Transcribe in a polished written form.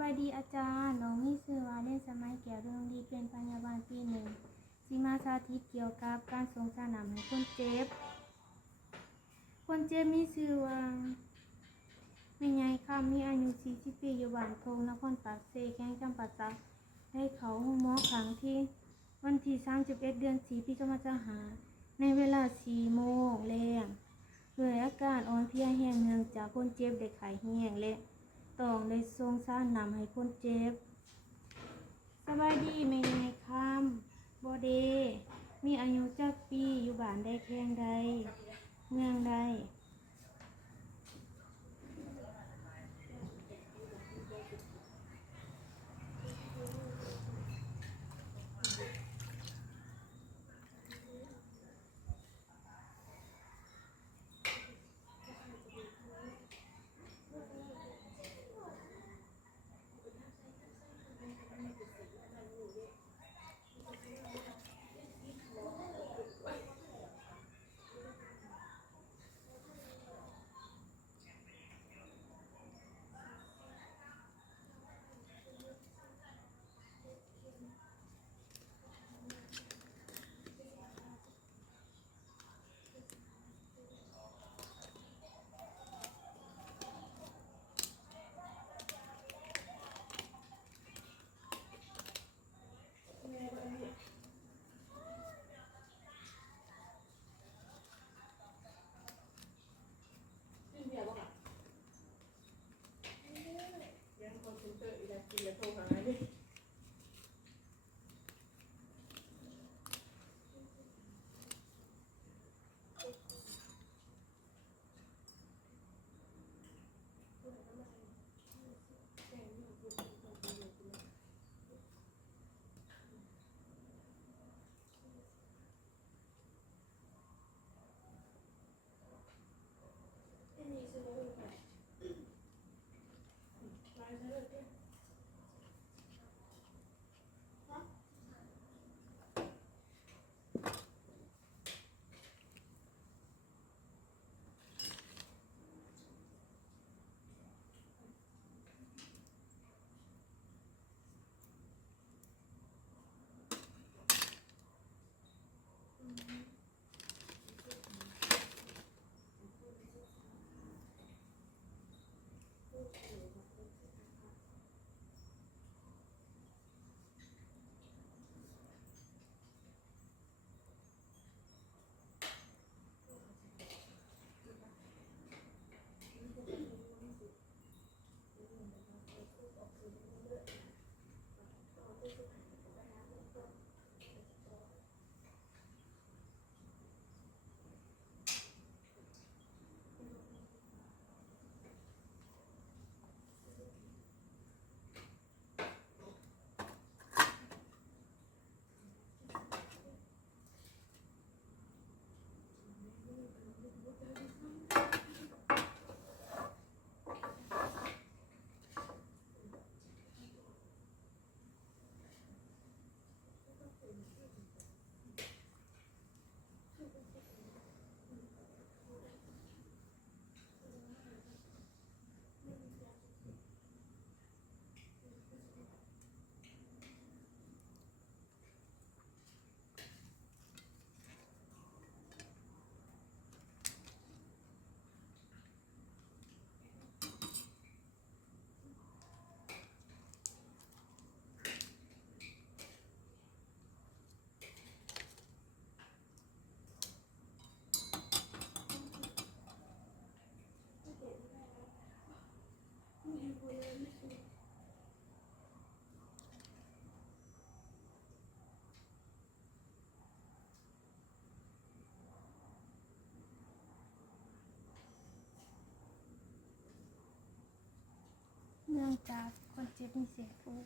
บายดีอาจารย์น้องมีชื่อว่าเล่นสมัยแก้วเรื่องดีเป็นพยาบาลปีหนึ่งสิมาสาธิตเกี่ยวกับการส่งสนามให้คนเจ็บมีชื่อว่าแม่ใหญ่ค่ะมีอายุ40 ปีอยู่บ้านโพงนครปากเซแข้งจำปาสักได้เขาหมอครั้งที่วันที่31 เดือน 4 ปี2565ในเวลา 4 โมงแลงด้วยอาการอ่อนเพลียแห้งเนื่องจากคนเจ็บได้ไข้แห้งและต้องได้ส่งสารนำให้คนเจ็บสบายดีแม่ใหญ่ค่ำบ่เดมีอายุจักปีอยู่บ้านใดแข้งใดเมืองใดเนื่องจากคนเจ็บมีเสียงพูด